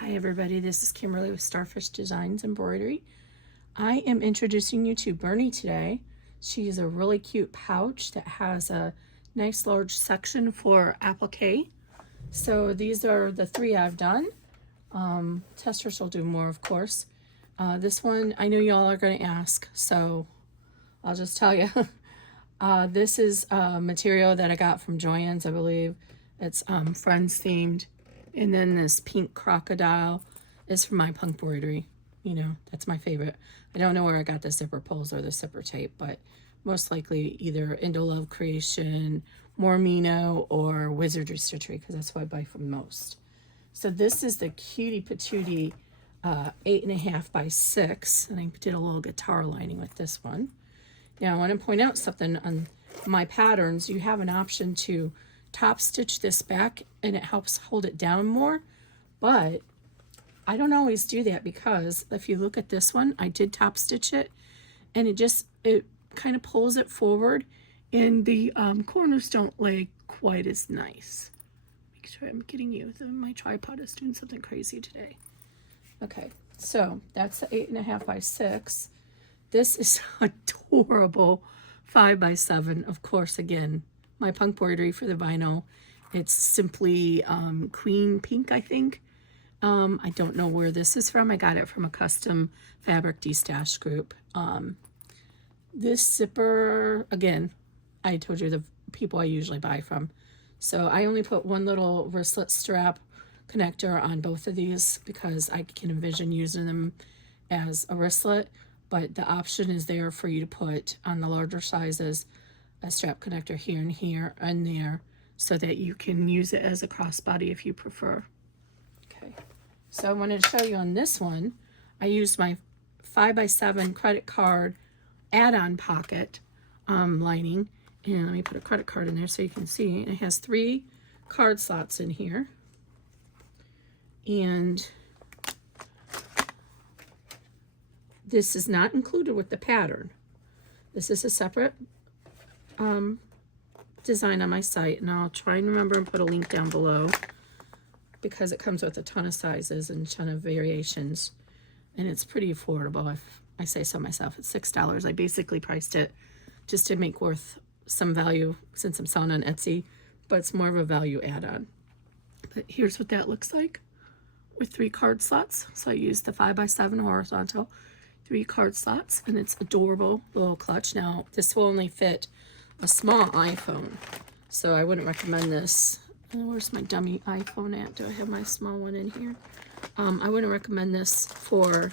Hi everybody, this is Kimberly with Starfish Designs Embroidery. I am introducing you to Bernie today. She is a really cute pouch that has a nice large section for applique. So these are the three I've done. Testers will do more, of course. This one, I know y'all are going to ask, so I'll just tell you. This is material that I got from Joann's, I believe. It's Friends themed. And then this pink crocodile is from my punk embroidery. You know, that's my favorite. I don't know where I got the zipper pulls or the zipper tape, but most likely either Indo Love Creation, Mormino, or Wizardry Stitchery, because that's what I buy from most. So this is the Cutie Patootie 8.5 by 6, and I did a little guitar lining with this one. Now I want to point out something on my patterns. You have an option to top stitch this back and it helps hold it down more, but I don't always do that because if you look at this one, I did top stitch it and it kind of pulls it forward and the corners don't lay quite as nice. Make sure I'm getting you. My tripod is doing something crazy today. Okay, so that's the 8.5 by 6. This is adorable 5 by 7. Of course, again, my punk embroidery for the vinyl. It's simply Queen Pink, I think. I don't know where this is from. I got it from a custom fabric destash group. This zipper, again, I told you the people I usually buy from. So I only put one little wristlet strap connector on both of these because I can envision using them as a wristlet, but the option is there for you to put on the larger sizes a strap connector here and there so that you can use it as a crossbody if you prefer. Okay, so I wanted to show you on this one, I used my 5 by 7 credit card add-on pocket lining, and let me put a credit card in there so you can see. It has 3 card slots in here, and this is not included with the pattern. This is a separate design on my site, and I'll try and remember and put a link down below because it comes with a ton of sizes and a ton of variations, and it's pretty affordable if I say so myself. It's $6. I basically priced it just to make worth some value since I'm selling on Etsy, but it's more of a value add-on. But here's what that looks like with 3 card slots. So I used the 5 by 7 horizontal, 3 card slots, and it's adorable little clutch. Now this will only fit a small iPhone, so I wouldn't recommend this. Where's my dummy iPhone at? Do I have my small one in here? I wouldn't recommend this for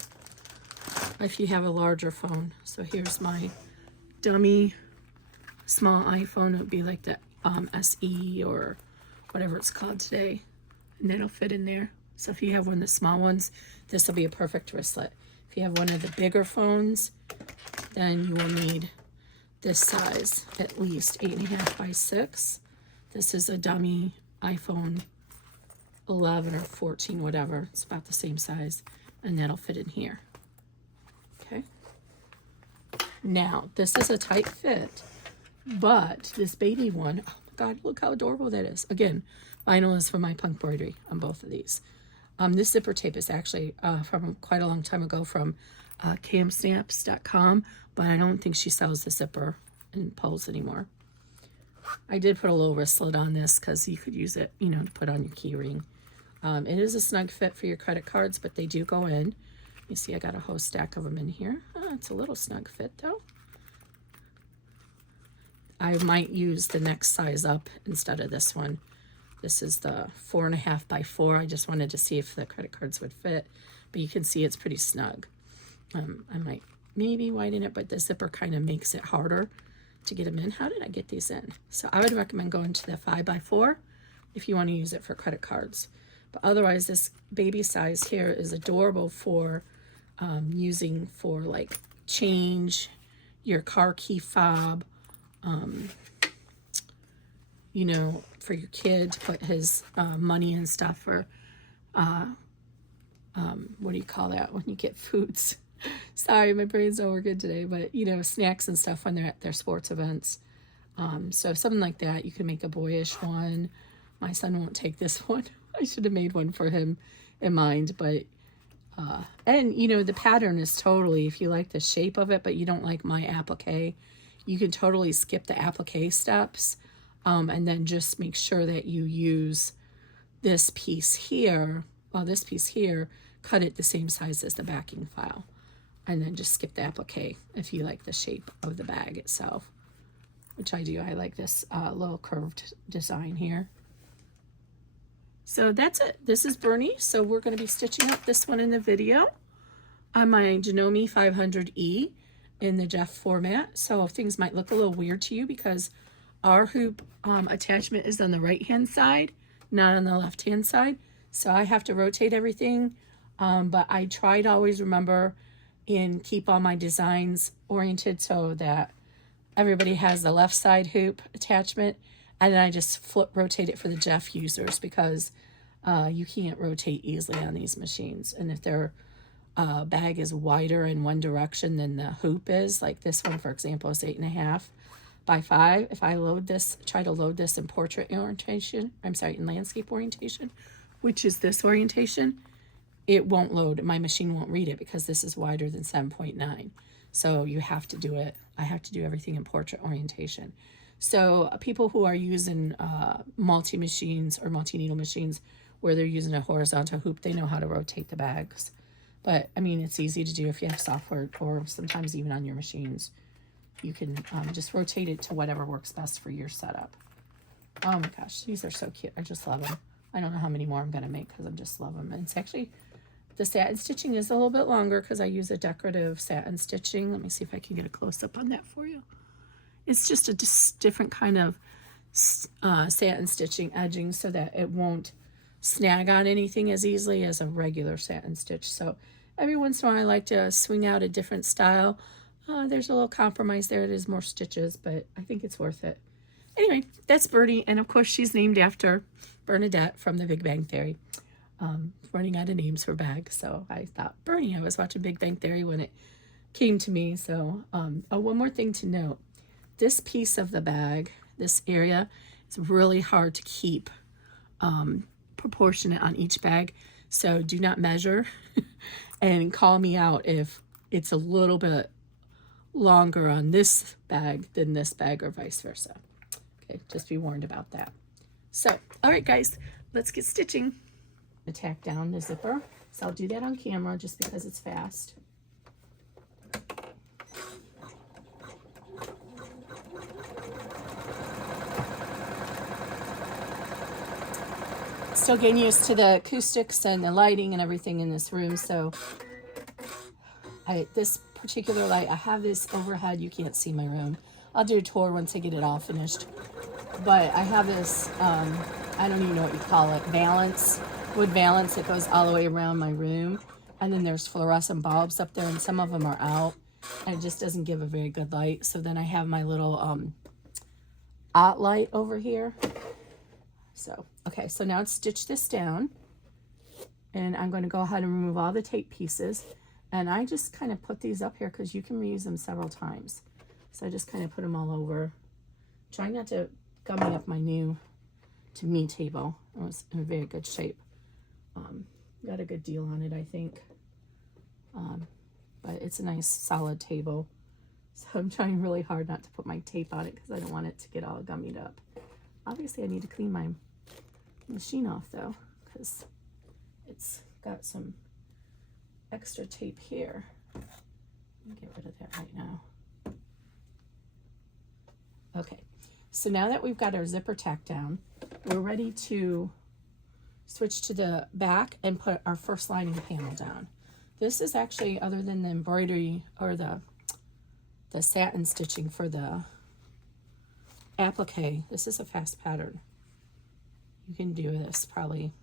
if you have a larger phone. So here's my dummy small iPhone. It would be like the SE or whatever it's called today, and it'll fit in there. So if you have one of the small ones, this will be a perfect wristlet. If you have one of the bigger phones, then you will need this size, at least 8.5 by 6. This is a dummy iPhone 11 or 14, whatever. It's about the same size, and that'll fit in here. Okay. Now, this is a tight fit, but this baby one, oh my God, look how adorable that is. Again, vinyl is for my punk embroidery on both of these. This zipper tape is actually from quite a long time ago from camsnaps.com, but I don't think she sells the zipper and pulls anymore. I did put a little wristlet on this because you could use it, you know, to put on your key ring. It is a snug fit for your credit cards, but they do go in. You see I got a whole stack of them in here. Oh, it's a little snug fit though. I might use the next size up instead of this one. This is the 4.5 by 4. I just wanted to see if the credit cards would fit, but you can see it's pretty snug. I might maybe widen it, but the zipper kind of makes it harder to get them in. How did I get these in? So I would recommend going to the 5 by 4 if you want to use it for credit cards. But otherwise, this baby size here is adorable for using for like change, your car key fob, you know, for your kid to put his money and stuff, or what do you call that when you get foods? Sorry, my brain's not working today, but you know, snacks and stuff when they're at their sports events. So something like that, you can make a boyish one. My son won't take this one. I should have made one for him in mind, but and you know, the pattern is totally, if you like the shape of it but you don't like my applique, you can totally skip the applique steps, and then just make sure that you use this piece here, this piece here, cut it the same size as the backing file, and then just skip the applique if you like the shape of the bag itself, which I do. I like this little curved design here. So that's it. This is Bernie. So we're going to be stitching up this one in the video on my Janome 500E in the Jeff format. So things might look a little weird to you because our hoop attachment is on the right hand side, not on the left hand side. So I have to rotate everything. But I try to always remember and keep all my designs oriented so that everybody has the left side hoop attachment. And then I just rotate it for the Jeff users because you can't rotate easily on these machines. And if their bag is wider in one direction than the hoop is, like this one, for example, is 8.5 by 5. If I load this, try to load this in portrait orientation, in landscape orientation, which is this orientation, it won't load. My machine won't read it because this is wider than 7.9. So you have to do it. I have to do everything in portrait orientation. So people who are using multi-machines or multi-needle machines where they're using a horizontal hoop, they know how to rotate the bags. But, I mean, it's easy to do if you have software, or sometimes even on your machines. You can just rotate it to whatever works best for your setup. Oh my gosh, these are so cute. I just love them. I don't know how many more I'm going to make because I just love them. And it's actually, the satin stitching is a little bit longer because I use a decorative satin stitching. Let me see if I can get a close-up on that for you. It's just a different kind of satin stitching edging so that it won't snag on anything as easily as a regular satin stitch. So every once in a while I like to swing out a different style. There's a little compromise there. It is more stitches, but I think it's worth it. Anyway, that's Birdie, and of course she's named after Bernadette from the Big Bang Theory. Running out of names for bags, so I thought Bernie. I was watching Big Bang Theory when it came to me. So one more thing to note. This piece of the bag, this area, is really hard to keep proportionate on each bag. So do not measure and call me out if it's a little bit longer on this bag than this bag or vice versa. Okay, just be warned about that. So, all right, guys, let's get stitching. Tack down the zipper. So I'll do that on camera just because it's fast. Still getting used to the acoustics and the lighting and everything in this room. So this particular light, I have this overhead. You can't see my room. I'll do a tour once I get it all finished. But I have this, I don't even know what you call it, valance, wood valance that goes all the way around my room. And then there's fluorescent bulbs up there, and some of them are out. And it just doesn't give a very good light. So then I have my little OT light over here. So, okay, so now let's stitch this down. And I'm going to go ahead and remove all the tape pieces. And I just kind of put these up here because you can reuse them several times. So I just kind of put them all over. Trying not to gummy up my new to me table. It was in very good shape. Got a good deal on it, I think. But it's a nice solid table. So I'm trying really hard not to put my tape on it because I don't want it to get all gummied up. Obviously I need to clean my machine off though, because it's got some extra tape here. I'll get rid of that right now. Okay, so now that we've got our zipper tacked down, we're ready to switch to the back and put our first lining panel down. This is actually, other than the embroidery or the satin stitching for the applique, this is a fast pattern. You can do this probably,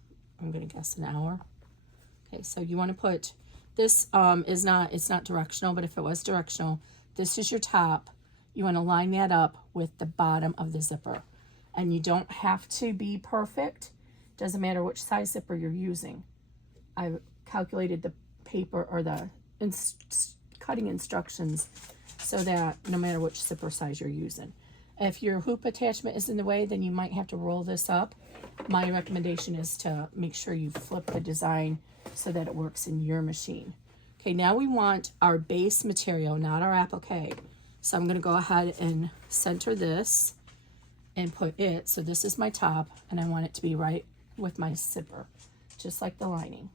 I'm going to guess, an hour. Okay, so you want to put this it's not directional, but if it was directional, this is your top. You want to line that up with the bottom of the zipper, and you don't have to be perfect. Doesn't matter which size zipper you're using. I've calculated the paper or the cutting instructions so that no matter which zipper size you're using. If your hoop attachment is in the way, then you might have to roll this up. My recommendation is to make sure you flip the design so that it works in your machine. Okay, now we want our base material, not our applique. So I'm going to go ahead and center this and put it, so this is my top, and I want it to be right with my zipper, just like the lining.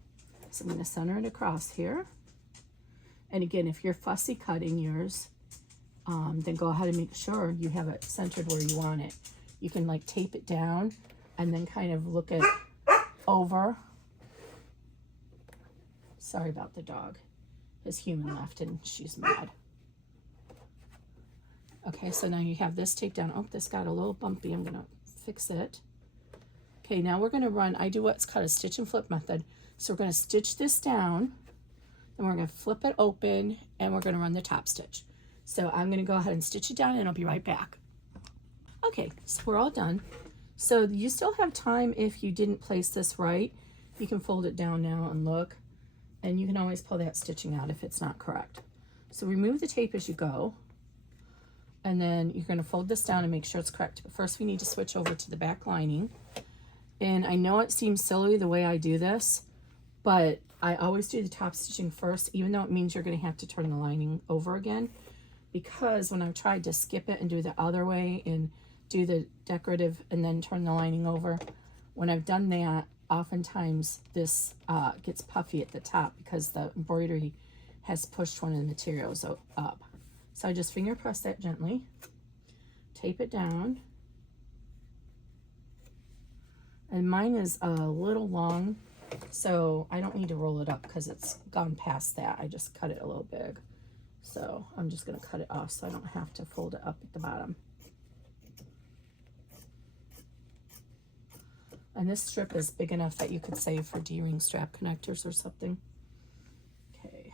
So I'm going to center it across here. And again, if you're fussy cutting yours, then go ahead and make sure you have it centered where you want it. You can like tape it down and then kind of look it over. Sorry about the dog. His human left and she's mad. Okay, so now you have this taped down. Oh, this got a little bumpy. I'm gonna fix it. Okay, now we're gonna run, I do what's called a stitch and flip method. So we're gonna stitch this down, and we're gonna flip it open, and we're gonna run the top stitch. So I'm gonna go ahead and stitch it down, and I'll be right back. Okay, so we're all done. So you still have time if you didn't place this right. You can fold it down now and look, and you can always pull that stitching out if it's not correct. So remove the tape as you go, and then you're gonna fold this down and make sure it's correct. But first we need to switch over to the back lining. And I know it seems silly the way I do this, but I always do the top stitching first, even though it means you're gonna have to turn the lining over again. Because when I've tried to skip it and do the other way and do the decorative and then turn the lining over, when I've done that, oftentimes this gets puffy at the top because the embroidery has pushed one of the materials up. So I just finger press that gently, tape it down. And mine is a little long, so I don't need to roll it up because it's gone past that. I just cut it a little big. So I'm just gonna cut it off so I don't have to fold it up at the bottom. And this strip is big enough that you could save for D-ring strap connectors or something. Okay.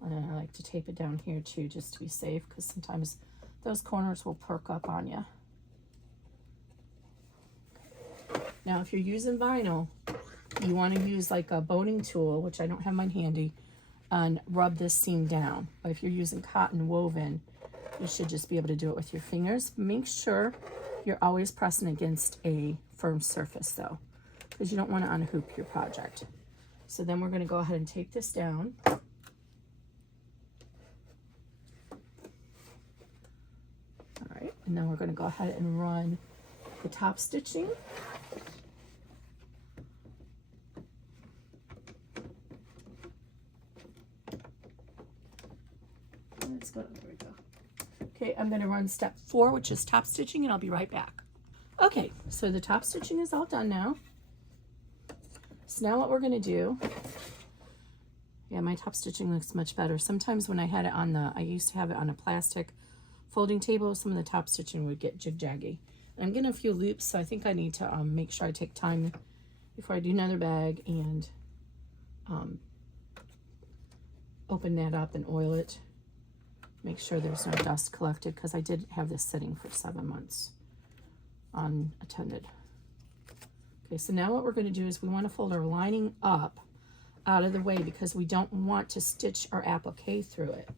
And I like to tape it down here too, just to be safe, because sometimes those corners will perk up on you. Now, if you're using vinyl, you want to use like a boning tool, which I don't have mine handy, and rub this seam down. But if you're using cotton woven, you should just be able to do it with your fingers. Make sure you're always pressing against a firm surface though, because you don't want to unhoop your project. So then we're going to go ahead and tape this down. All right, and then we're going to go ahead and run the top stitching. Let's go, there we go. Okay, I'm going to run step 4, which is top stitching, and I'll be right back. Okay, so the top stitching is all done now. So now what we're going to do, yeah, my top stitching looks much better. Sometimes when I had it on I used to have it on a plastic folding table, some of the top stitching would get jig-jaggy. And I'm getting a few loops, so I think I need to make sure I take time before I do another bag and open that up and oil it. Make sure there's no dust collected, because I did have this sitting for 7 months unattended. Okay, so now what we're going to do is we want to fold our lining up out of the way, because we don't want to stitch our applique through it.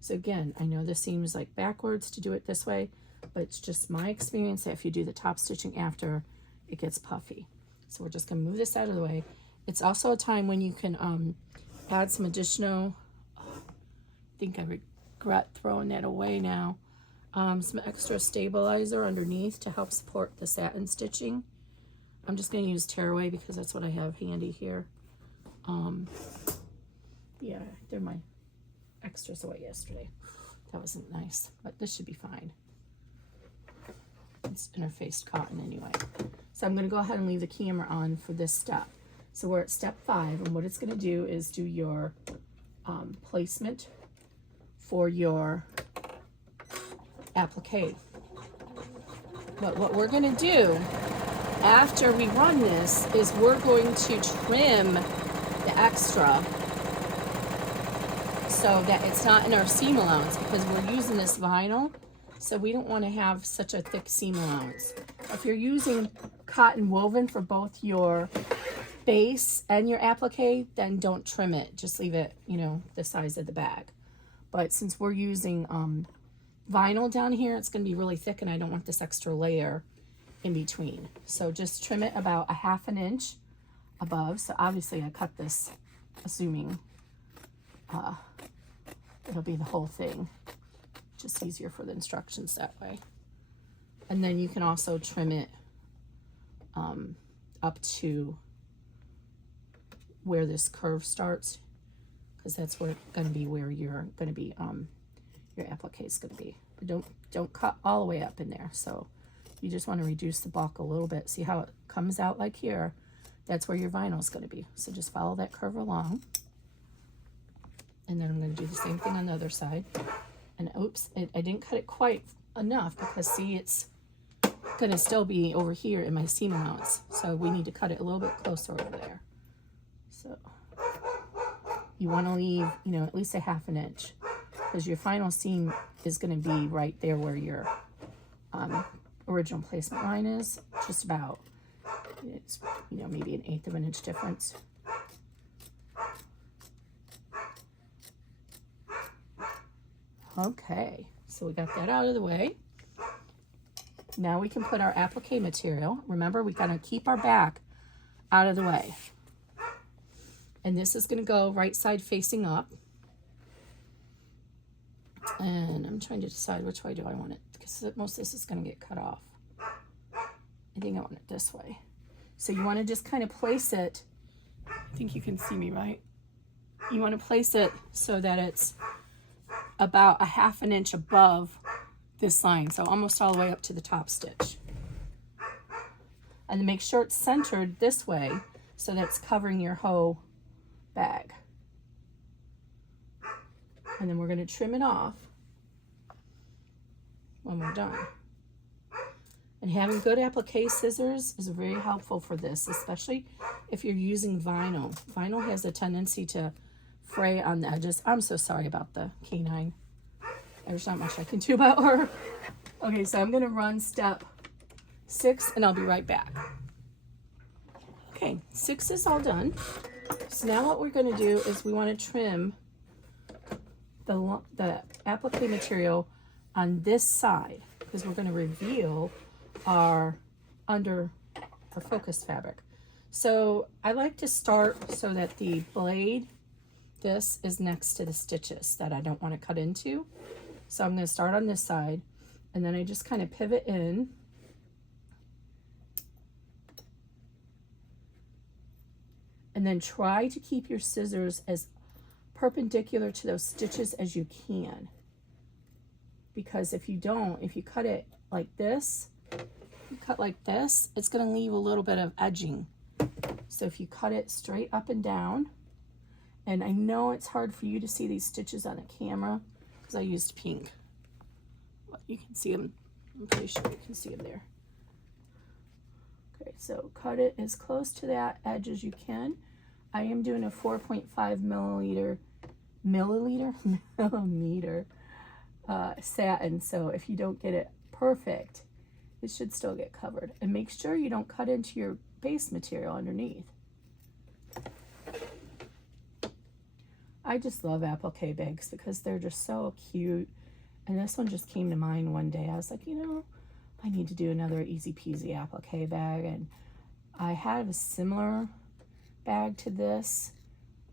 So again, I know this seems like backwards to do it this way, but it's just my experience that if you do the top stitching after, it gets puffy. So we're just going to move this out of the way. It's also a time when you can add some additional, I think I regret throwing that away now, some extra stabilizer underneath to help support the satin stitching. I'm just going to use tearaway because that's what I have handy here. Yeah, they're my extras away yesterday. That wasn't nice, but this should be fine. It's interfaced cotton anyway. So I'm going to go ahead and leave the camera on for this step. So we're at step 5, and what it's going to do is do your placement for your applique. But what we're going to do after we run this is we're going to trim the extra so that it's not in our seam allowance, because we're using this vinyl, so we don't want to have such a thick seam allowance. If you're using cotton woven for both your base and your applique, then don't trim it. Just leave it, you know, the size of the bag. But since we're using vinyl down here, it's going to be really thick and I don't want this extra layer in between. So just trim it about 1/2 inch above. So obviously I cut this assuming it'll be the whole thing. Just easier for the instructions that way. And then you can also trim it up to where this curve starts, because that's where going to be where you're going to be your applique is going to be. But don't cut all the way up in there. So you just want to reduce the bulk a little bit. See how it comes out like here? That's where your vinyl is going to be. So just follow that curve along. And then I'm going to do the same thing on the other side. And oops, I didn't cut it quite enough because see, it's going to still be over here in my seam allowance. So we need to cut it a little bit closer over there. So you want to leave, you know, at least 1/2 inch, because your final seam is going to be right there where your original placement line is. Just about, it's, you know, maybe 1/8 of an inch difference. Okay, so we got that out of the way. Now we can put our applique material. Remember, we gotta keep our back out of the way. And this is gonna go right side facing up. And I'm trying to decide which way do I want it, because most of this is gonna get cut off. I think I want it this way. So you wanna just kind of place it, I think you can see me, right? You wanna place it so that it's about 1/2 inch above this line, so almost all the way up to the top stitch. And then make sure it's centered this way so that's covering your whole bag. And then we're going to trim it off when we're done. And having good applique scissors is very helpful for this, especially if you're using vinyl. Vinyl has a tendency to fray on the edges. I'm so sorry about the canine. There's not much I can do about her. Okay, so I'm gonna run step 6 and I'll be right back. Okay, 6 is all done. So now what we're gonna do is we wanna trim the applique material on this side, because we're gonna reveal our focus fabric. So I like to start so that the blade, this is next to the stitches that I don't want to cut into. So I'm going to start on this side, and then I just kind of pivot in. And then try to keep your scissors as perpendicular to those stitches as you can. Because if you don't, if you cut it like this, you cut like this, it's going to leave a little bit of edging. So if you cut it straight up and down, and I know it's hard for you to see these stitches on the camera because I used pink, but you can see them. I'm pretty sure you can see them there. Okay, so cut it as close to that edge as you can. I am doing a 4.5 millimeter satin, so if you don't get it perfect, it should still get covered. And make sure you don't cut into your base material underneath. I just love applique bags because they're just so cute. And this one just came to mind one day. I was like, you know, I need to do another easy peasy applique bag. And I have a similar bag to this,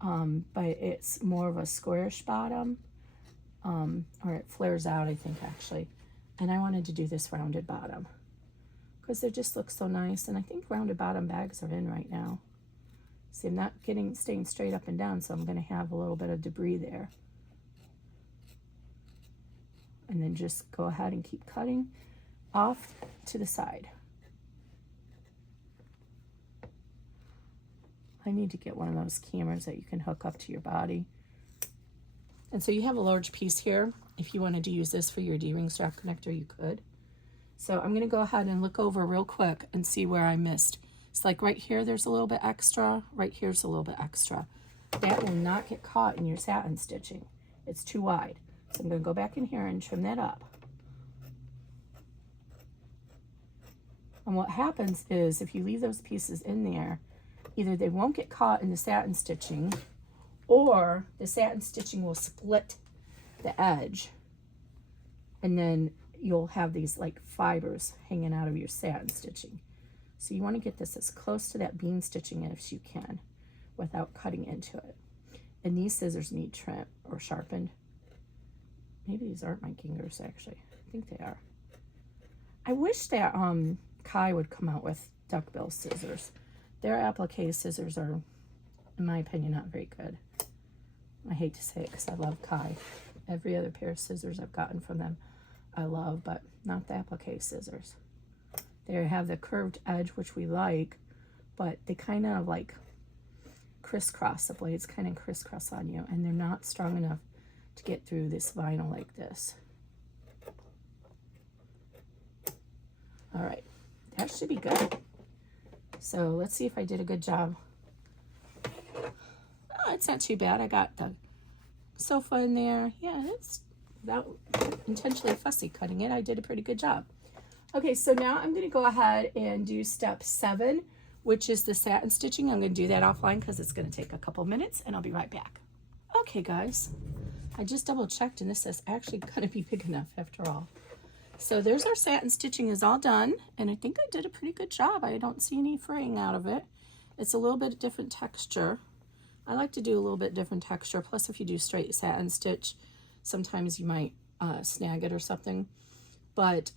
but it's more of a squarish bottom, or it flares out, I think, actually. And I wanted to do this rounded bottom because it just looks so nice. And I think rounded bottom bags are in right now. See, I'm not staying straight up and down, so I'm going to have a little bit of debris there. And then just go ahead and keep cutting off to the side. I need to get one of those cameras that you can hook up to your body. And so you have a large piece here. If you wanted to use this for your D-ring strap connector, you could. So I'm going to go ahead and look over real quick and see where I missed. It's like right here, there's a little bit extra. Right here's a little bit extra. That will not get caught in your satin stitching. It's too wide. So I'm going to go back in here and trim that up. And what happens is if you leave those pieces in there, either they won't get caught in the satin stitching, or the satin stitching will split the edge and then you'll have these like fibers hanging out of your satin stitching. So you want to get this as close to that bean stitching as you can without cutting into it. And these scissors need trimmed or sharpened. Maybe these aren't my Gingers actually. I think they are. I wish that Kai would come out with duckbill scissors. Their applique scissors are, in my opinion, not very good. I hate to say it because I love Kai. Every other pair of scissors I've gotten from them I love, but not the applique scissors. They have the curved edge, which we like, but they kind of like crisscross. The blades kind of crisscross on you, and they're not strong enough to get through this vinyl like this. All right, that should be good. So let's see if I did a good job. Oh, it's not too bad. I got the sofa in there. Yeah, it's without intentionally fussy cutting it. I did a pretty good job. Okay, so now I'm going to go ahead and do step 7, which is the satin stitching. I'm going to do that offline because it's going to take a couple minutes, and I'll be right back. Okay, guys, I just double checked, and this is actually going to be big enough after all. So there's our satin stitching is all done, and I think I did a pretty good job. I don't see any fraying out of it. It's a little bit different texture. I like to do a little bit different texture. Plus, if you do straight satin stitch, sometimes you might snag it or something. But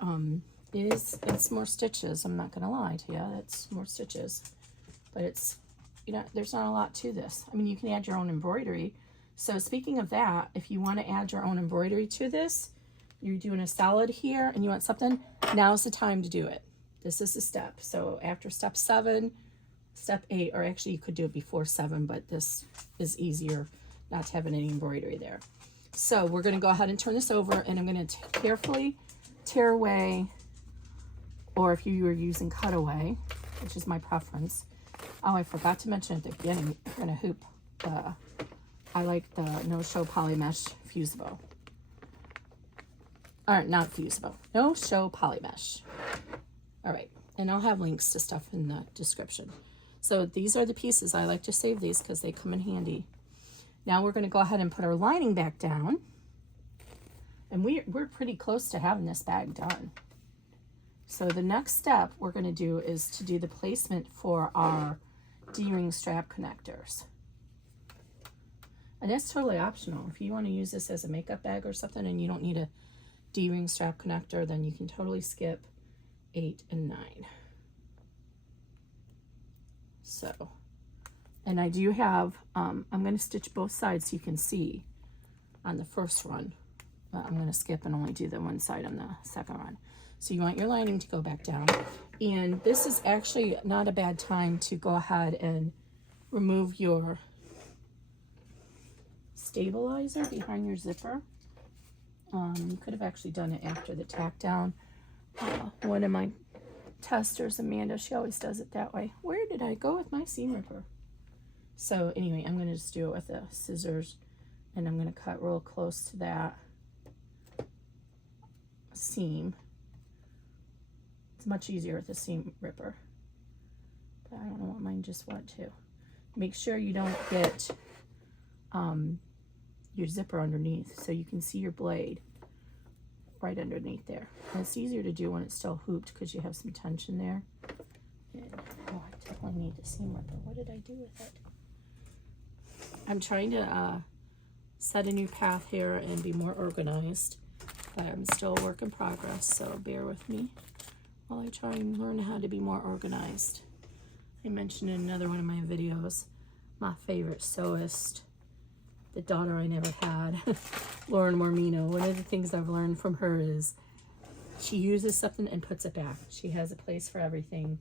it's more stitches. I'm not gonna lie to you. It's more stitches, but it's, you know, there's not a lot to this. I mean, you can add your own embroidery. So speaking of that, if you want to add your own embroidery to this, you're doing a solid here and you want something, now's the time to do it. This is the step. So after step 7, step 8, or actually you could do it before 7, but this is easier not to have any embroidery there. So we're going to go ahead and turn this over, and I'm going to carefully tear away, or if you were using cutaway, which is my preference. Oh, I forgot to mention at the beginning, I'm going to hoop. I like the no-show poly mesh fusible. Or not fusible, no-show poly mesh. All right, and I'll have links to stuff in the description. So these are the pieces. I like to save these because they come in handy. Now we're going to go ahead and put our lining back down. And we're pretty close to having this bag done. So the next step we're going to do is to do the placement for our D-ring strap connectors. And that's totally optional. If you want to use this as a makeup bag or something and you don't need a D-ring strap connector, then you can totally skip 8 and 9. So, and I do have, I'm going to stitch both sides so you can see on the first run. I'm going to skip and only do the one side on the second run. So you want your lining to go back down. And this is actually not a bad time to go ahead and remove your stabilizer behind your zipper. You could have actually done it after the tack down. One of my testers, Amanda, she always does it that way. Where did I go with my seam ripper? So anyway, I'm going to just do it with the scissors, and I'm going to cut real close to that seam. It's much easier with a seam ripper, but I don't know what mine just went to. Make sure you don't get your zipper underneath, so you can see your blade right underneath there. And it's easier to do when it's still hooped because you have some tension there. And, oh, I definitely need the seam ripper. What did I do with it? I'm trying to set a new path here and be more organized, but I'm still a work in progress, so bear with me while I try and learn how to be more organized. I mentioned in another one of my videos, my favorite sewist, the daughter I never had, Lauren Mormino. One of the things I've learned from her is she uses something and puts it back. She has a place for everything.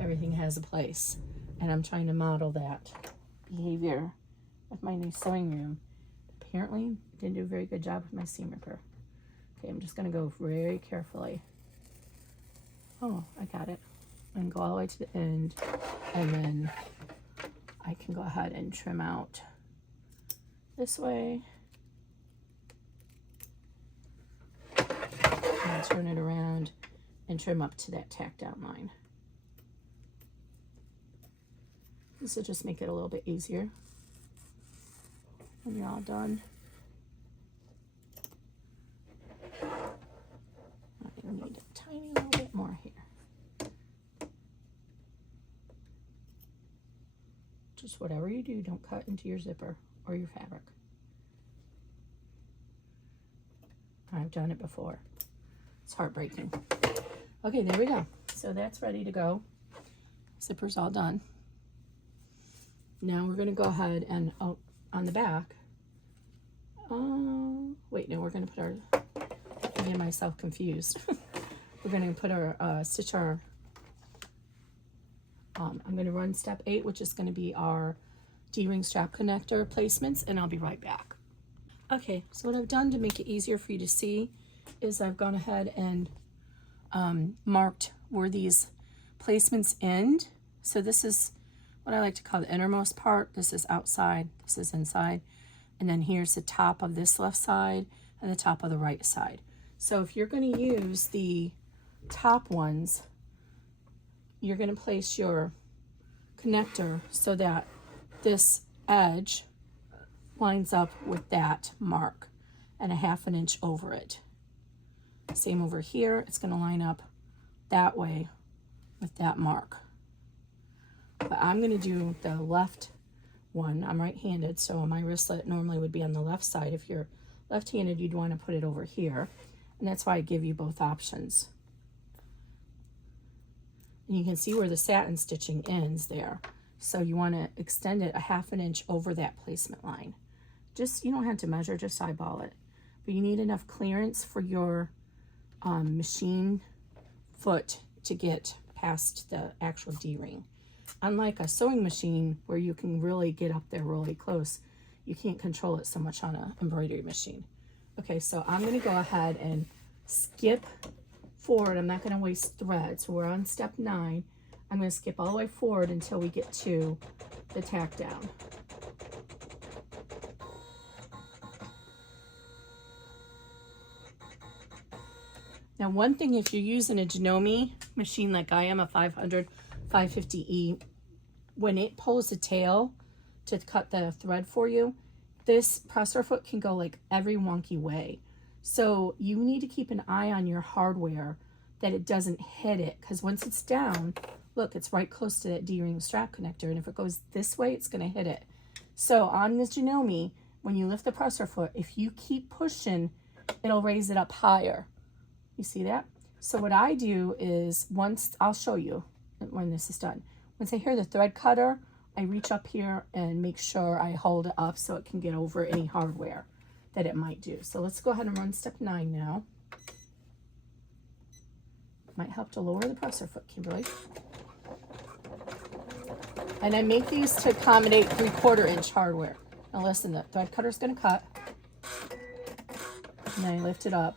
Everything has a place. And I'm trying to model that behavior with my new sewing room. Apparently, didn't do a very good job with my seam ripper. Okay, I'm just going to go very carefully. Oh, I got it. And go all the way to the end. And then I can go ahead and trim out this way. And turn it around and trim up to that tack down line. This will just make it a little bit easier when you're all done. Just whatever you do, don't cut into your zipper or your fabric. I've done it before. It's heartbreaking. Okay, there we go. So that's ready to go. Zipper's all done. Now we're going to go ahead and, oh, on the back. Wait, no, we're going to put our, I'm getting myself confused. We're going to put our, stitch our, I'm going to run step 8, which is going to be our D-ring strap connector placements, and I'll be right back. Okay, so what I've done to make it easier for you to see is I've gone ahead and marked where these placements end. So this is what I like to call the innermost part. This is outside, this is inside, and then here's the top of this left side and the top of the right side. So if you're going to use the top ones, you're going to place your connector so that this edge lines up with that mark and a 1/2 inch over it. Same over here, it's going to line up that way with that mark. But I'm going to do the left one. I'm right-handed, so my wristlet normally would be on the left side. If you're left-handed, you'd want to put it over here, and that's why I give you both options. And you can see where the satin stitching ends there. So you want to extend it a 1/2 inch over that placement line. Just, you don't have to measure, just eyeball it. But you need enough clearance for your machine foot to get past the actual D-ring. Unlike a sewing machine where you can really get up there really close, you can't control it so much on an embroidery machine. Okay, so I'm going to go ahead and skip forward. I'm not going to waste thread. So we're on step 9. I'm going to skip all the way forward until we get to the tack down. Now, one thing, if you're using a Janome machine like I am, a 500, 550E, when it pulls the tail to cut the thread for you, this presser foot can go like every wonky way. So you need to keep an eye on your hardware that it doesn't hit it, because once it's down, look, it's right close to that D-ring strap connector, and if it goes this way, it's going to hit it. So on this Janome, when you lift the presser foot, if you keep pushing, it'll raise it up higher. You see that? So what I do is, once, I'll show you when this is done. Once I hear the thread cutter, I reach up here and make sure I hold it up so it can get over any hardware that it might do. So let's go ahead and run step 9 now. Might help to lower the presser foot, Kimberly. And I make these to accommodate 3/4 inch hardware. Now listen, the thread cutter's going to cut. And then I lift it up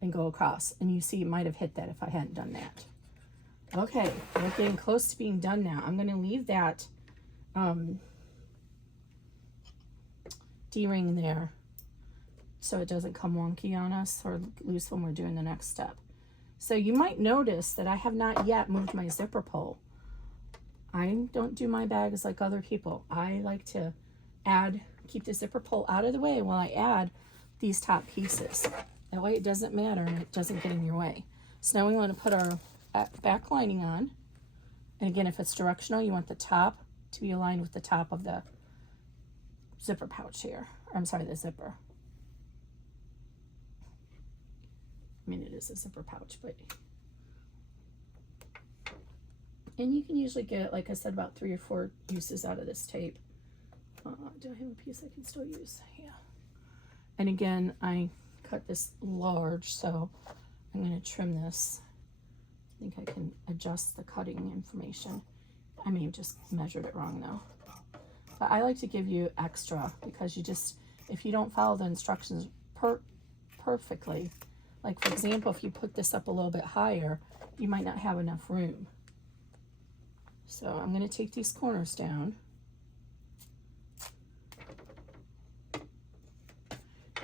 and go across. And you see it might have hit that if I hadn't done that. Okay, we're getting close to being done now. I'm going to leave that D-ring there so it doesn't come wonky on us or loose when we're doing the next step. So you might notice that I have not yet moved my zipper pull. I don't do my bags like other people. I like to keep the zipper pull out of the way while I add these top pieces. That way it doesn't matter and it doesn't get in your way. So now we want to put our back lining on. And again, if it's directional, you want the top to be aligned with the top of the zipper pouch here. I'm sorry, the zipper. I mean, it is a zipper pouch, but... And you can usually get, like I said, about 3 or 4 uses out of this tape. Do I have a piece I can still use? Yeah. And again, I cut this large, so I'm going to trim this. I think I can adjust the cutting information. I may have just measured it wrong though. But I like to give you extra because you just, if you don't follow the instructions perfectly, like for example, if you put this up a little bit higher, you might not have enough room. So I'm going to take these corners down.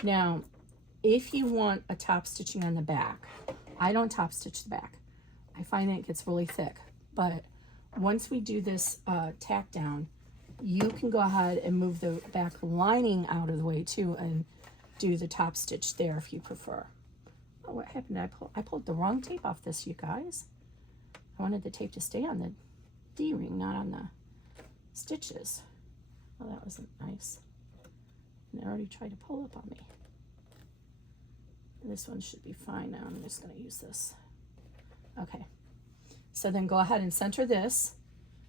Now, if you want a top stitching on the back, I don't top stitch the back. I find that it gets really thick. But once we do this tack down, you can go ahead and move the back lining out of the way too and do the top stitch there if you prefer. Oh, what happened? I pulled the wrong tape off this, you guys. I wanted the tape to stay on the D-ring, not on the stitches. Oh, that wasn't nice. And it already tried to pull up on me. This one should be fine now. I'm just going to use this. Okay. So then go ahead and center this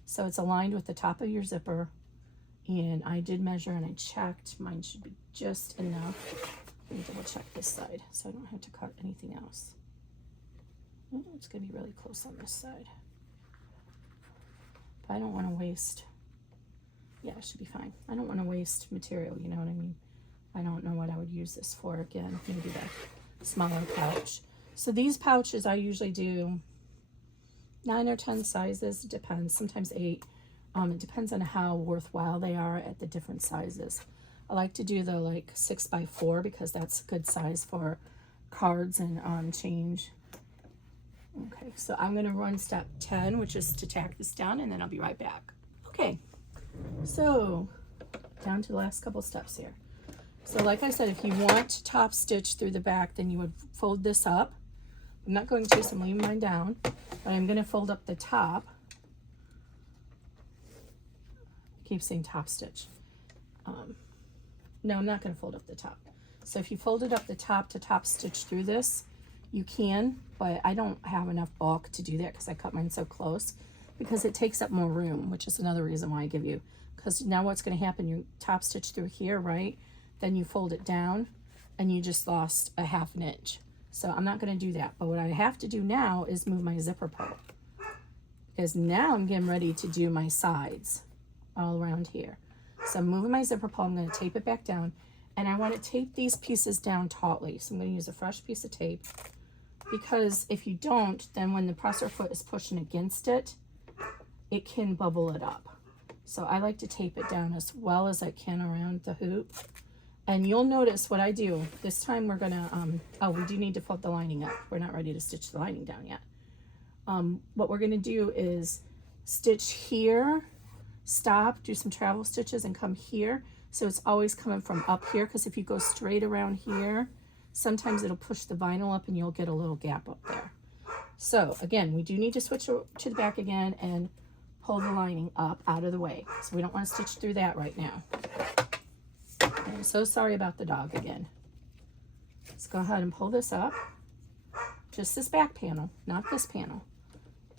so it's aligned with the top of your zipper. And I did measure and I checked. Mine should be just enough. Let me double check this side so I don't have to cut anything else. Oh, it's going to be really close on this side. But I don't want to waste. Yeah, it should be fine. I don't want to waste material, you know what I mean? I don't know what I would use this for. Again, maybe the smaller pouch. So these pouches I usually do 9 or 10 sizes. It depends. Sometimes 8. It depends on how worthwhile they are at the different sizes. I like to do the like 6x4 because that's a good size for cards and change. Okay, so I'm going to run step 10, which is to tack this down, and then I'll be right back. Okay, so down to the last couple steps here. So like I said, if you want to top stitch through the back, then you would fold this up. I'm not going to, so I'm leaving mine down, but I'm going to fold up the top. I keep saying top stitch. No, I'm not going to fold up the top. So if you folded up the top to top stitch through this, you can, but I don't have enough bulk to do that because I cut mine so close, because it takes up more room, which is another reason why I give you, because now what's going to happen, you top stitch through here, right? Then you fold it down and you just lost a 1/2 inch. So I'm not going to do that. But what I have to do now is move my zipper pull, because now I'm getting ready to do my sides all around here. So I'm moving my zipper pull. I'm going to tape it back down, and I want to tape these pieces down tautly. So I'm going to use a fresh piece of tape, because if you don't, then when the presser foot is pushing against it, it can bubble it up. So I like to tape it down as well as I can around the hoop. And you'll notice what I do. This time we're gonna, oh, we do need to fold the lining up. We're not ready to stitch the lining down yet. What we're gonna do is stitch here, stop, do some travel stitches, and come here. So it's always coming from up here, because if you go straight around here, sometimes it'll push the vinyl up and you'll get a little gap up there. So again, we do need to switch to the back again and pull the lining up out of the way. So we don't want to stitch through that right now. I'm so sorry about the dog again. Let's go ahead and pull this up. Just this back panel, not this panel.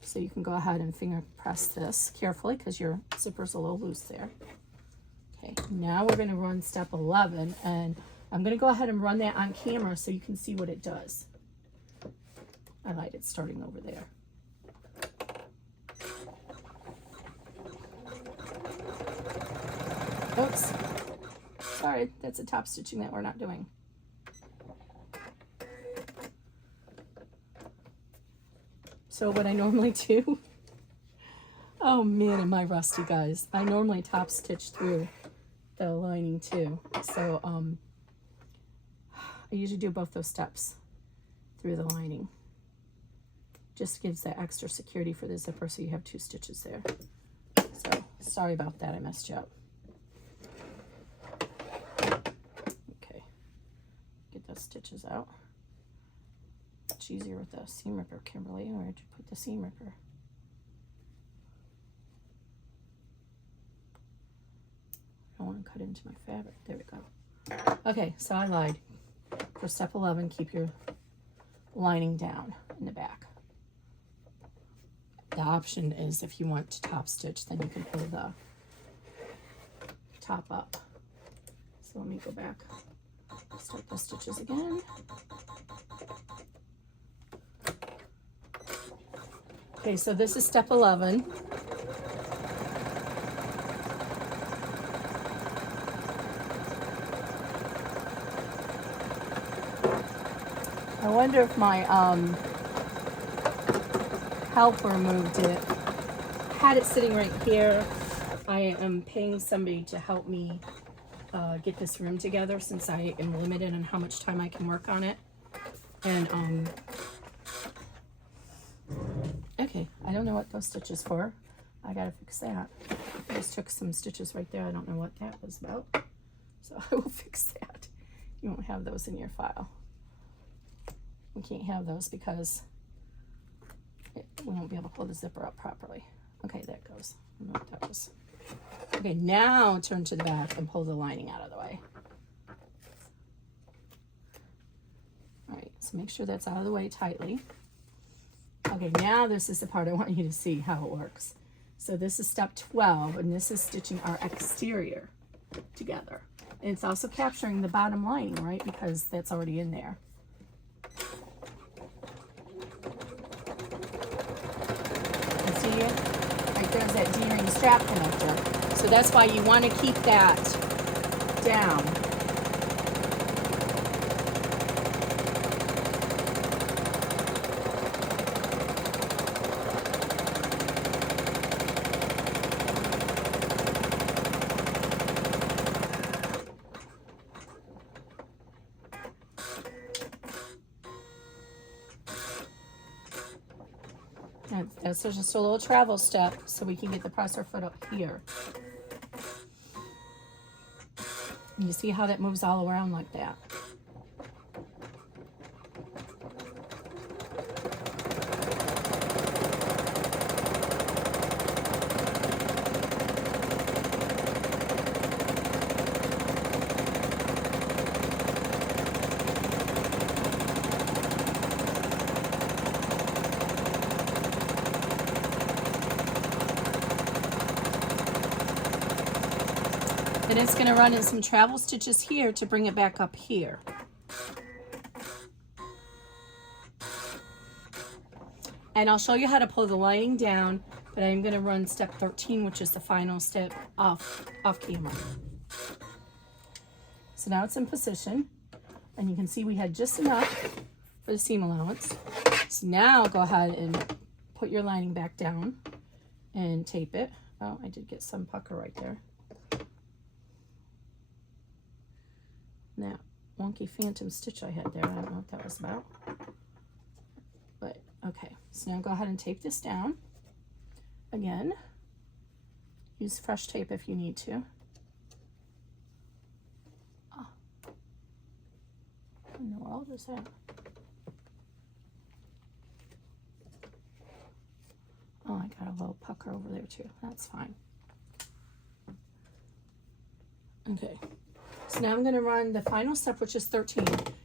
So you can go ahead and finger press this carefully because your zipper's a little loose there. Okay, now we're going to run step 11, and I'm going to go ahead and run that on camera so you can see what it does. I lied, it's starting over there. Oops. Sorry, that's a top stitching that we're not doing. So what I normally do, oh man, am I rusty, guys. I normally top stitch through the lining too. So I usually do both those steps through the lining. Just gives that extra security for the zipper, so you have 2 stitches there. So sorry about that, I messed you up. Okay, get those stitches out. It's easier with the seam ripper, Kimberly. Where'd you put the seam ripper? I don't want to cut into my fabric. There we go. Okay, so I lied. For step 11, keep your lining down in the back. The option is if you want to top stitch, then you can pull the top up. So let me go back, start the stitches again. Okay, so this is step 11. I wonder if my helper moved it. I had it sitting right here. I am paying somebody to help me get this room together, since I am limited on how much time I can work on it. And okay, I don't know what those stitches for. I gotta fix that. I just took some stitches right there. I don't know what that was about, so I will fix that. You won't have those in your file. We can't have those because we won't be able to pull the zipper up properly. Okay, that goes. I don't know what that was. Okay, now turn to the back and pull the lining out of the way. All right, so make sure that's out of the way tightly. Okay, now this is the part I want you to see how it works. So this is step 12, and this is stitching our exterior together. And it's also capturing the bottom lining, right? Because that's already in there. And see, right there's that D-ring strap connector. So that's why you want to keep that down. That's just a little travel step so we can get the presser foot up here. You see how that moves all around like that? Then it's going to run in some travel stitches here to bring it back up here. And I'll show you how to pull the lining down, but I'm going to run step 13, which is the final step off camera. So now it's in position, and you can see we had just enough for the seam allowance. So now go ahead and put your lining back down and tape it. Oh, I did get some pucker right there. That wonky phantom stitch I had there, I don't know what that was about. But, okay, so now go ahead and tape this down. Again, use fresh tape if you need to. Oh, in the world is that? Oh, I got a little pucker over there too. That's fine. Okay. So now I'm going to run the final step, which is 13.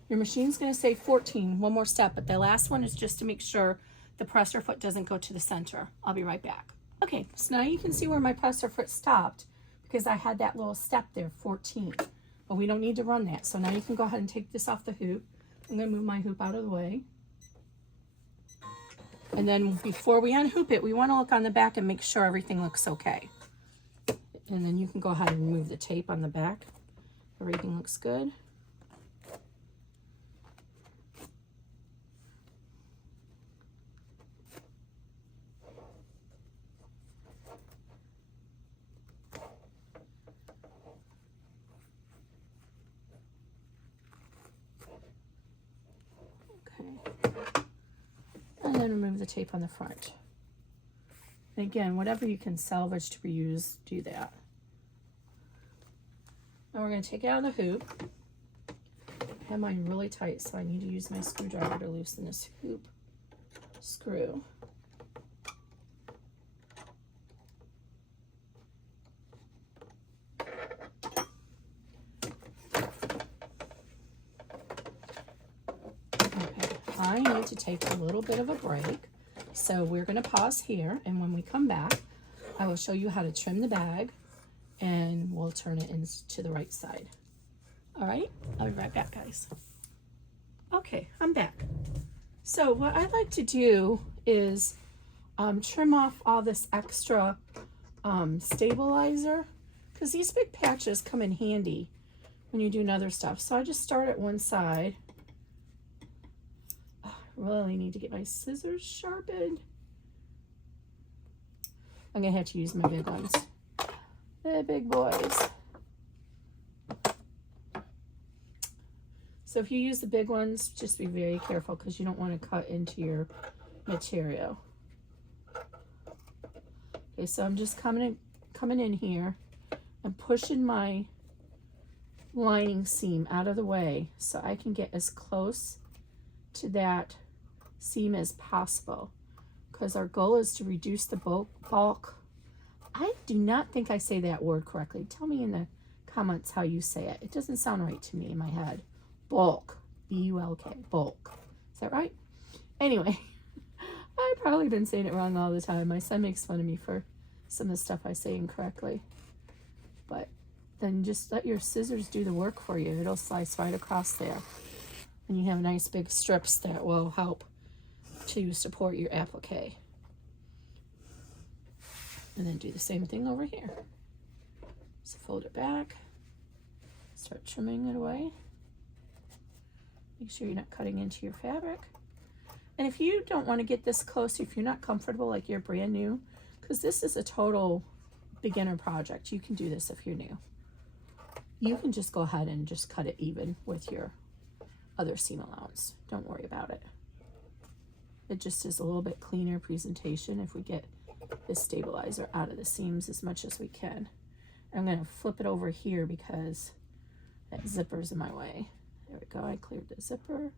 Your machine's going to say 14, one more step, but the last one is just to make sure the presser foot doesn't go to the center. I'll be right back. Okay, so now you can see where my presser foot stopped because I had that little step there, 14. But we don't need to run that. So now you can go ahead and take this off the hoop. I'm going to move my hoop out of the way. And then before we unhoop it, we want to look on the back and make sure everything looks okay. And then you can go ahead and remove the tape on the back. Everything looks good. Okay. And then remove the tape on the front. And again, whatever you can salvage to reuse, do that. Now we're going to take it out of the hoop. I have mine really tight, so I need to use my screwdriver to loosen this hoop screw. Okay, I need to take a little bit of a break, so we're going to pause here, and when we come back, I will show you how to trim the bag, and we'll turn it into the right side. All right, I'll be right back, guys. Okay, I'm back. So what I like to do is trim off all this extra stabilizer, because these big patches come in handy when you do other stuff. So I just start at one side. Oh, I really need to get my scissors sharpened. I'm gonna have to use my big ones. The big boys. So if you use the big ones, just be very careful because you don't want to cut into your material. Okay, so I'm just coming in here and pushing my lining seam out of the way so I can get as close to that seam as possible. because our goal is to reduce the bulk. I do not think I say that word correctly. Tell me in the comments how you say it. It doesn't sound right to me in my head. Bulk, B-U-L-K, bulk. Is that right? Anyway, I've probably been saying it wrong all the time. My son makes fun of me for some of the stuff I say incorrectly. But then just let your scissors do the work for you. It'll slice right across there. And you have nice big strips that will help to support your applique. And then do the same thing over here. So fold it back, start trimming it away. Make sure you're not cutting into your fabric. And if you don't want to get this close, if you're not comfortable, like you're brand new, because this is a total beginner project, you can do this if you're new. You can just go ahead and just cut it even with your other seam allowance. Don't worry about it. It just is a little bit cleaner presentation if we get this stabilizer out of the seams as much as we can. I'm going to flip it over here because that zipper's in my way. There we go. I cleared the zipper.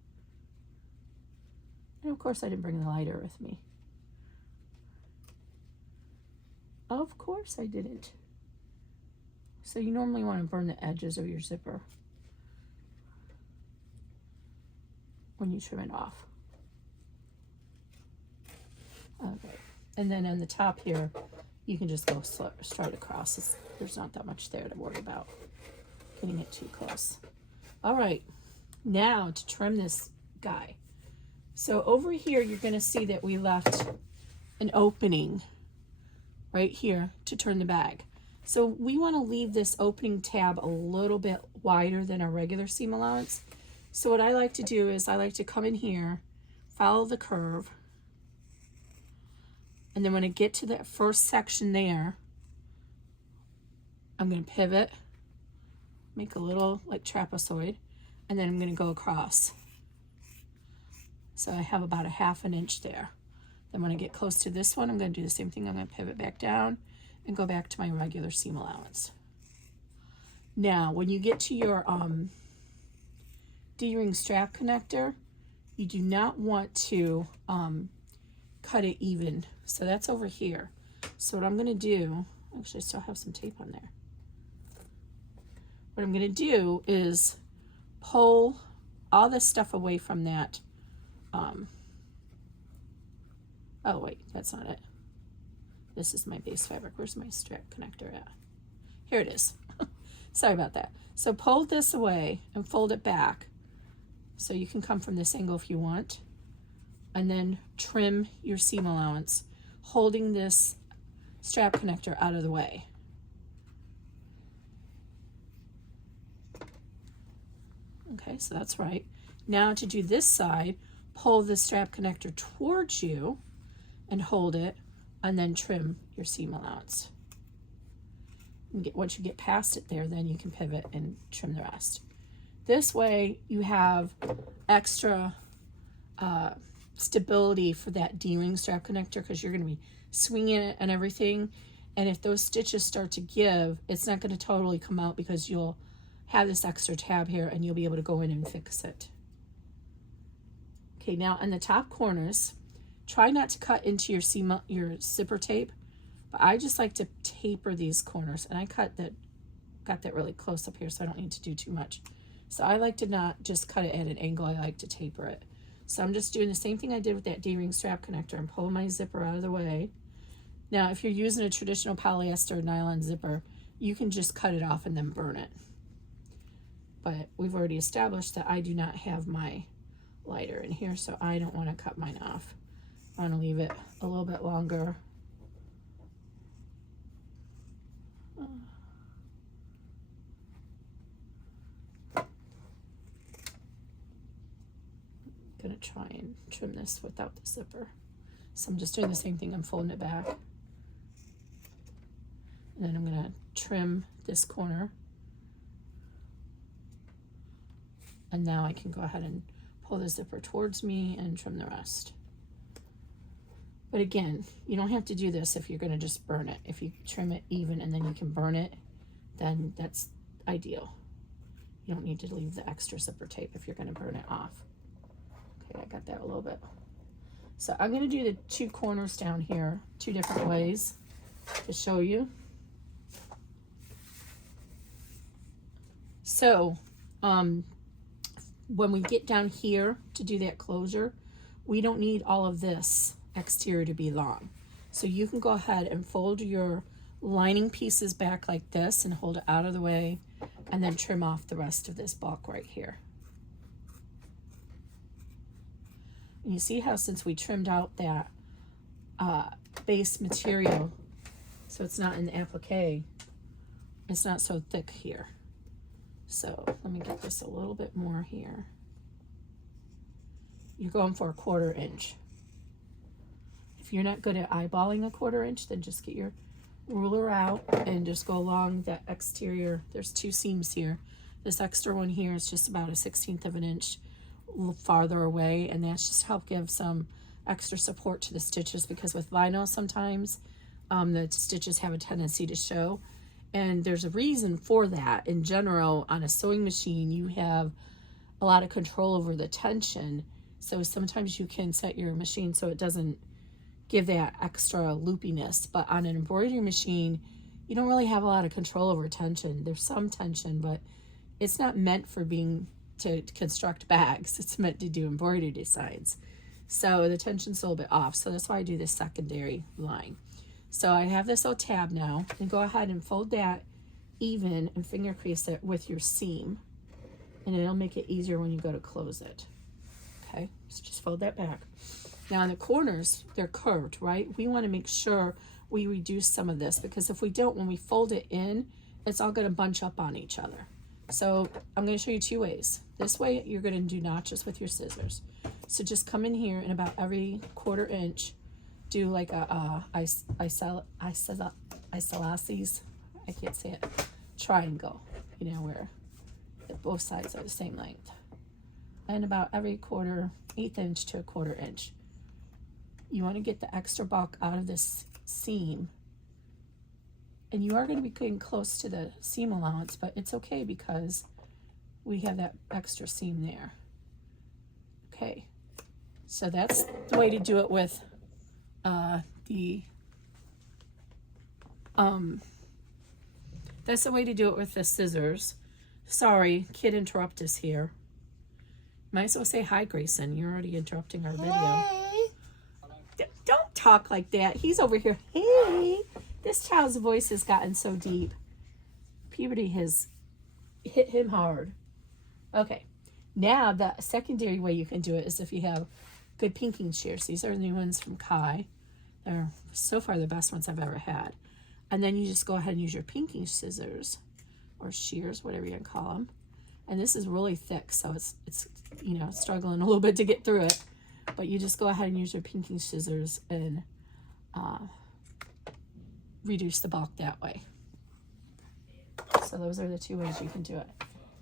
And of course I didn't bring the lighter with me. Of course I didn't. So you normally want to burn the edges of your zipper when you trim it off. Okay. And then on the top here, you can just go straight across. There's not that much there to worry about getting it too close. All right, now to trim this guy. So over here, you're going to see that we left an opening right here to turn the bag. So we want to leave this opening tab a little bit wider than our regular seam allowance. So what I like to do is I like to come in here, follow the curve, and then when I get to that first section there, I'm going to pivot, make a little like trapezoid, and then I'm going to go across. So I have about a ½ inch there. Then when I get close to this one, I'm going to do the same thing. I'm going to pivot back down and go back to my regular seam allowance. Now, when you get to your D-ring strap connector, you do not want to cut it even. So that's over here. So what I'm going to do, actually I still have some tape on there. What I'm going to do is pull all this stuff away from that. Oh wait, that's not it. This is my base fabric. Where's my strap connector at? Here it is. Sorry about that. So pull this away and fold it back. So you can come from this angle if you want. And then trim your seam allowance, holding this strap connector out of the way. Okay, so that's right. Now to do this side, pull the strap connector towards you and hold it, and then trim your seam allowance. Once you get past it there, then you can pivot and trim the rest. This way you have extra stability for that D-ring strap connector, because you're going to be swinging it and everything, and if those stitches start to give, it's not going to totally come out because you'll have this extra tab here and you'll be able to go in and fix it. Okay, now on the top corners, try not to cut into your zipper tape, but I just like to taper these corners, and I got that really close up here, so I don't need to do too much. So I like to not just cut it at an angle, I like to taper it. So I'm just doing the same thing I did with that D-ring strap connector. I'm pulling my zipper out of the way. Now, if you're using a traditional polyester nylon zipper, you can just cut it off and then burn it. But we've already established that I do not have my lighter in here, so I don't want to cut mine off. I want to leave it a little bit longer. Gonna try and trim this without the zipper. So I'm just doing the same thing. I'm folding it back. And then I'm gonna trim this corner. And now I can go ahead and pull the zipper towards me and trim the rest. But again, you don't have to do this if you're gonna just burn it. If you trim it even and then you can burn it, then that's ideal. You don't need to leave the extra zipper tape if you're gonna burn it off. Okay, I got that a little bit. So I'm going to do the 2 corners down here 2 different ways to show you. So when we get down here to do that closure, we don't need all of this exterior to be long. So you can go ahead and fold your lining pieces back like this and hold it out of the way, and then trim off the rest of this bulk right here. And you see how since we trimmed out that base material, so it's not in the applique, it's not so thick here. So let me get this a little bit more here. You're going for a 1/4 inch. If you're not good at eyeballing a 1/4 inch, then just get your ruler out and just go along that exterior. There's 2 seams here. This extra one here is just about a 1/16 of an inch farther away, and that's just to help give some extra support to the stitches, because with vinyl sometimes the stitches have a tendency to show, and there's a reason for that. In general, on a sewing machine, you have a lot of control over the tension, so sometimes you can set your machine so it doesn't give that extra loopiness. But on an embroidery machine, you don't really have a lot of control over tension. There's some tension, but it's not meant for being to construct bags. It's meant to do embroidery designs. So the tension's a little bit off. So that's why I do this secondary line. So I have this little tab now, and go ahead and fold that even and finger crease it with your seam, and it'll make it easier when you go to close it. Okay, so just fold that back. Now in the corners, they're curved, right? We want to make sure we reduce some of this, because if we don't, when we fold it in, it's all going to bunch up on each other. So I'm going to show you 2 ways. This way, you're going to do notches with your scissors. So just come in here and about every 1/4 inch, do like a isosceles, I can't say it, triangle, you know, where both sides are the same length. And about every 1/4 inch to a 1/4 inch. You want to get the extra bulk out of this seam. And you are going to be getting close to the seam allowance, but it's okay because we have that extra seam there. Okay, so that's the way to do it with the scissors. Sorry, kid interrupt us here. Might as well say hi, Grayson. You're already interrupting our video. Hey. Don't talk like that. He's over here. Hey. This child's voice has gotten so deep. Puberty has hit him hard. Okay. Now, the secondary way you can do it is if you have good pinking shears. These are the new ones from Kai. They're so far the best ones I've ever had. And then you just go ahead and use your pinking scissors or shears, whatever you can call them. And this is really thick, so it's you know, struggling a little bit to get through it. But you just go ahead and use your pinking scissors and reduce the bulk that way. So those are the 2 ways you can do it.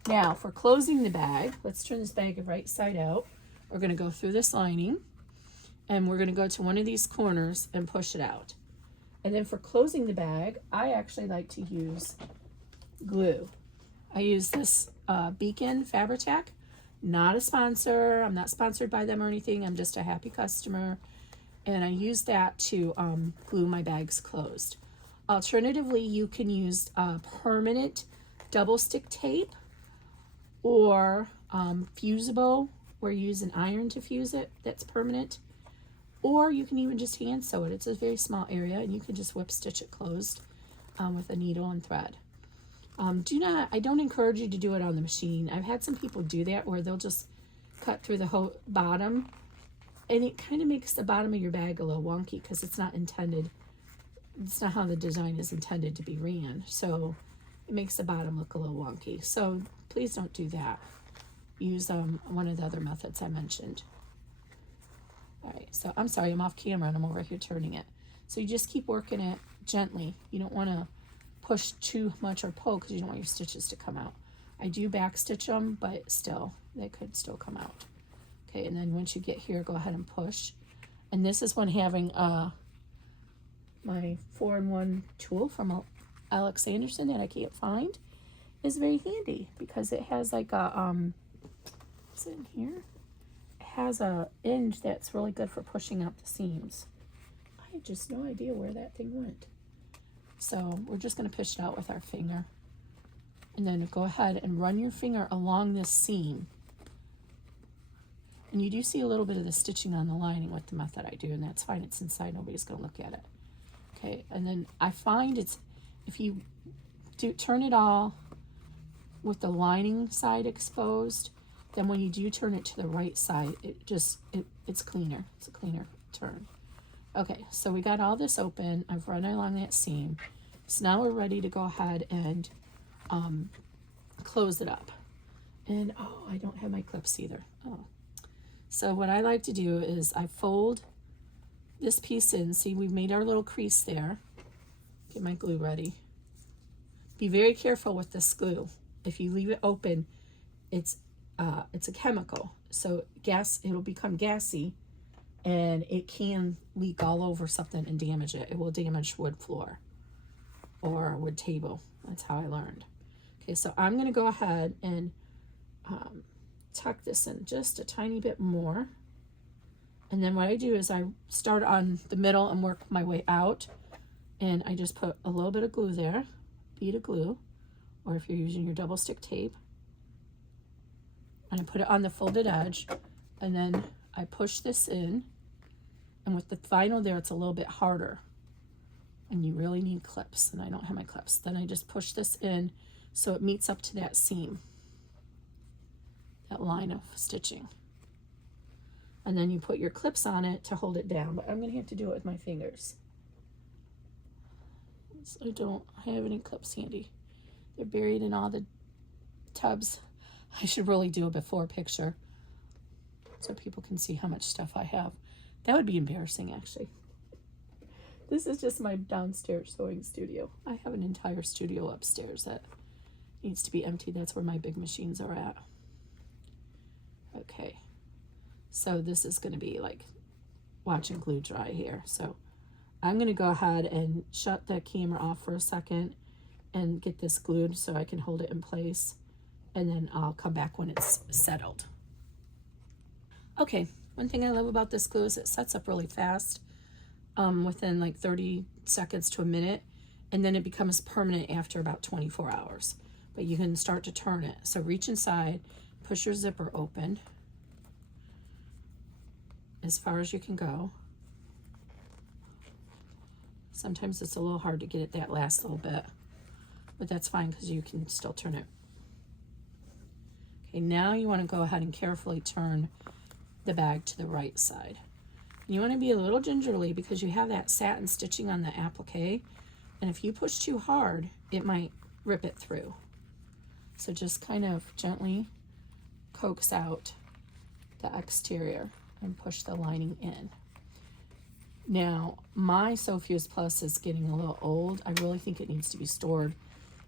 Now for closing the bag, let's turn this bag right side out. We're going to go through this lining, and we're going to go to one of these corners and push it out. And then for closing the bag, I actually like to use glue. I use this Beacon Fabri-Tac. Not a sponsor. I'm not sponsored by them or anything. I'm just a happy customer. And I use that to glue my bags closed. Alternatively, you can use permanent double stick tape, or fusible, where you use an iron to fuse it. That's permanent. Or you can even just hand sew it. It's a very small area, and you can just whip stitch it closed with a needle and thread. I don't encourage you to do it on the machine. I've had some people do that where they'll just cut through the whole bottom, and it kind of makes the bottom of your bag a little wonky because it's not intended. It's not how the design is intended to be ran. So it makes the bottom look a little wonky. So please don't do that. Use one of the other methods I mentioned. All right, so I'm sorry, I'm off camera and I'm over here turning it. So you just keep working it gently. You don't want to push too much or pull because you don't want your stitches to come out. I do back stitch them, but still, they could still come out. Okay, and then once you get here, go ahead and push. And this is when having my 4-in-1 tool from Alex Anderson that I can't find is very handy, because it has like a, is it in here? It has a hinge that's really good for pushing up the seams. I have just no idea where that thing went. So we're just going to push it out with our finger. And then go ahead and run your finger along this seam. And you do see a little bit of the stitching on the lining with the method I do, and that's fine. It's inside. Nobody's going to look at it. Okay, and then I find it's, if you do turn it all with the lining side exposed, then when you do turn it to the right side, it's cleaner. It's a cleaner turn. Okay, so we got all this open. I've run along that seam. So now we're ready to go ahead and close it up. And oh, I don't have my clips either. Oh. So what I like to do is I fold this piece in. See, we've made our little crease there. Get my glue ready. Be very careful with this glue. If you leave it open, it's a chemical. So it'll become gassy, and it can leak all over something and damage it. It will damage wood floor or a wood table. That's how I learned. Okay, so I'm going to go ahead and tuck this in just a tiny bit more. And then what I do is I start on the middle and work my way out. And I just put a little bit of glue there, bead of glue, or if you're using your double stick tape. And I put it on the folded edge. And then I push this in. And with the vinyl there, it's a little bit harder. And you really need clips, and I don't have my clips. Then I just push this in so it meets up to that seam, that line of stitching. And then you put your clips on it to hold it down, but I'm going to have to do it with my fingers. So I don't have any clips handy. They're buried in all the tubs. I should really do a before picture so people can see how much stuff I have. That would be embarrassing, actually. This is just my downstairs sewing studio. I have an entire studio upstairs that needs to be empty. That's where my big machines are at. Okay, so this is going to be like watching glue dry here. So I'm going to go ahead and shut the camera off for a second and get this glued so I can hold it in place, and then I'll come back when it's settled. Okay, one thing I love about this glue is it sets up really fast, within like 30 seconds to a minute, and then it becomes permanent after about 24 hours. But you can start to turn it. So reach inside, push your zipper open as far as you can go. Sometimes it's a little hard to get it that last little bit, but that's fine because you can still turn it. Okay, now you want to go ahead and carefully turn the bag to the right side. You want to be a little gingerly because you have that satin stitching on the applique, and if you push too hard, it might rip it through. So just kind of gently coax out the exterior and push the lining in. Now, my Sofuse Plus is getting a little old. I really think it needs to be stored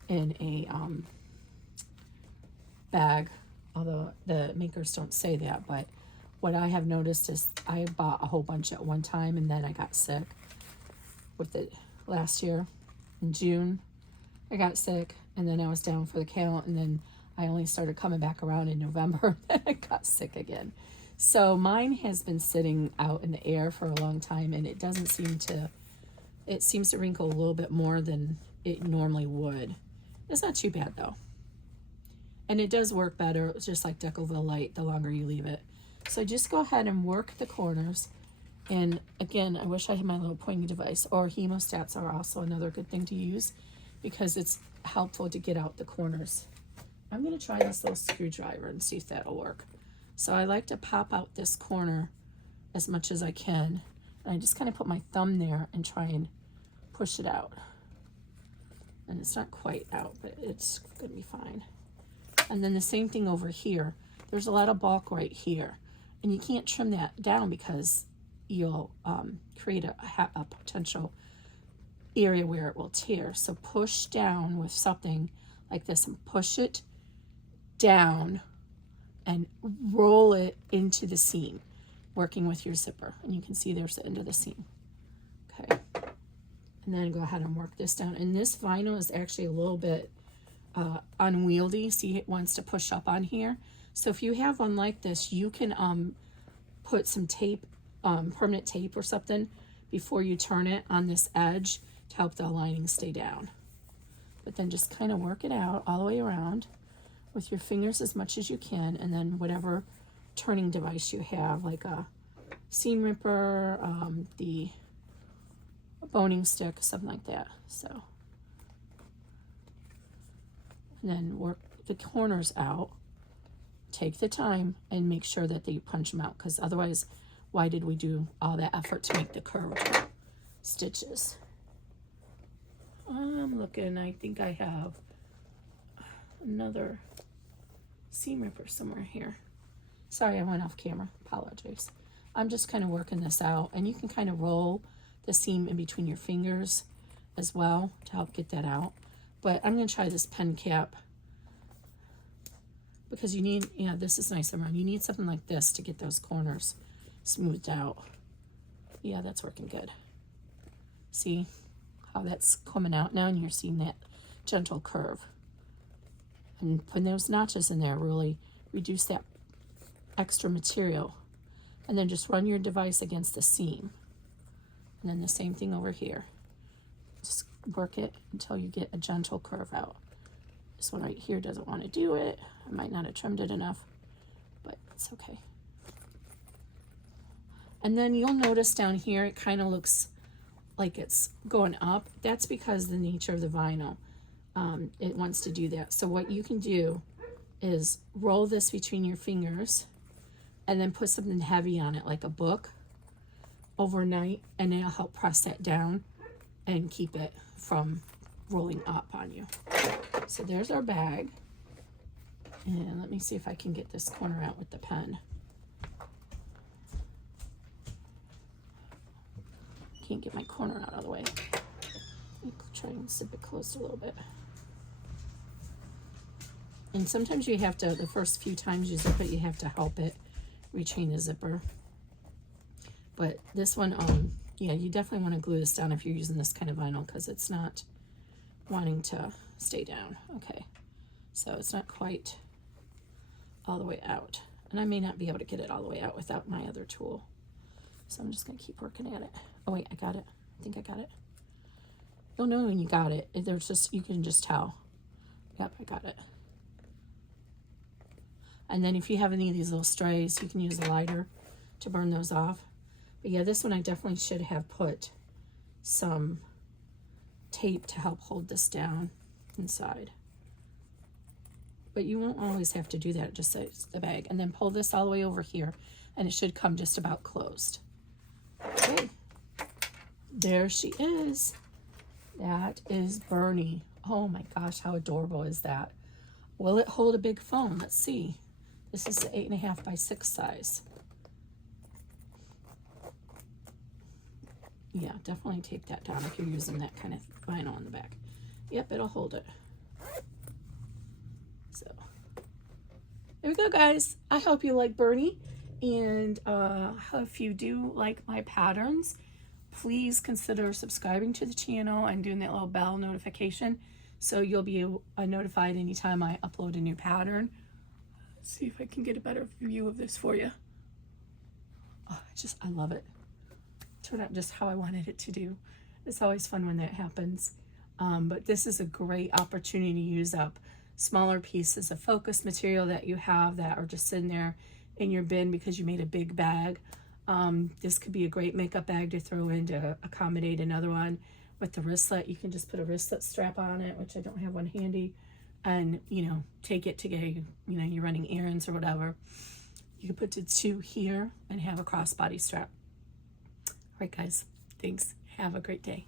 in a bag, although the makers don't say that, but what I have noticed is I bought a whole bunch at one time, and then I got sick with it last year in June. I got sick, and then I was down for the count, and then I only started coming back around in November. Then I got sick again. So mine has been sitting out in the air for a long time, and it doesn't seem to, it seems to wrinkle a little bit more than it normally would. It's not too bad though. And it does work better. It's just like Decoville Light the longer you leave it. So just go ahead and work the corners. And again, I wish I had my little pointy device, or hemostats are also another good thing to use because it's helpful to get out the corners. I'm going to try this little screwdriver and see if that'll work. So I like to pop out this corner as much as I can. And I just kind of put my thumb there and try and push it out. And it's not quite out, but it's going to be fine. And then the same thing over here. There's a lot of bulk right here. And you can't trim that down because you'll create a potential area where it will tear. So push down with something like this and push it down and roll it into the seam, working with your zipper. And you can see there's the end of the seam. Okay. And then go ahead and work this down. And this vinyl is actually a little bit unwieldy. See, it wants to push up on here. So if you have one like this, you can put some tape, permanent tape or something before you turn it on this edge to help the lining stay down. But then just kind of work it out all the way around with your fingers as much as you can, and then whatever turning device you have, like a seam ripper, the boning stick, something like that. So, and then work the corners out. Take the time and make sure that you punch them out, because otherwise, why did we do all that effort to make the curved stitches? I'm looking, I think I have another seam ripper somewhere here. Sorry, I went off camera, apologize. I'm just kind of working this out, and you can kind of roll the seam in between your fingers as well to help get that out. But I'm going to try this pen cap, because you need, yeah, this is nice and round. You need something like this to get those corners smoothed out. Yeah, that's working good. See how that's coming out now, and you're seeing that gentle curve. And putting those notches in there really reduce that extra material. And then just run your device against the seam. And then the same thing over here. Just work it until you get a gentle curve out. This one right here doesn't want to do it. I might not have trimmed it enough, but it's okay. And then you'll notice down here, it kind of looks like it's going up. That's because the nature of the vinyl, it wants to do that. So what you can do is roll this between your fingers and then put something heavy on it, like a book, overnight, and it'll help press that down and keep it from rolling up on you. So there's our bag. And let me see if I can get this corner out with the pen. Can't get my corner out of the way. Let me try and zip it closed a little bit. And sometimes you have to, the first few times you zip it, you have to help it retrain the zipper. But this one, yeah, you definitely want to glue this down if you're using this kind of vinyl, because it's not wanting to stay down. Okay, so it's not quite all the way out. And I may not be able to get it all the way out without my other tool. So I'm just going to keep working at it. Oh wait, I got it. I think I got it. You'll know when you got it. There's just, you can just tell. Yep, I got it. And then if you have any of these little strays, you can use a lighter to burn those off. But yeah, this one I definitely should have put some tape to help hold this down inside. But you won't always have to do that, just so it's the bag. And then pull this all the way over here, and it should come just about closed. Okay, there she is. That is Bernie. Oh my gosh, how adorable is that? Will it hold a big phone? Let's see. This is the 8.5 by 6 size. Yeah, definitely tape that down if you're using that kind of vinyl on the back. Yep, it'll hold it. So, there we go, guys. I hope you like Bernie. And if you do like my patterns, please consider subscribing to the channel and doing that little bell notification so you'll be notified anytime I upload a new pattern. Let's see if I can get a better view of this for you. Oh, I love it. Turned out just how I wanted it to do. It's always fun when that happens. But this is a great opportunity to use up smaller pieces of focus material that you have that are just sitting there in your bin because you made a big bag. This could be a great makeup bag to throw in to accommodate another one. With the wristlet, you can just put a wristlet strap on it, which I don't have one handy, and take it to get, you're running errands or whatever. You can put the two here and have a crossbody strap. All right, guys, thanks. Have a great day.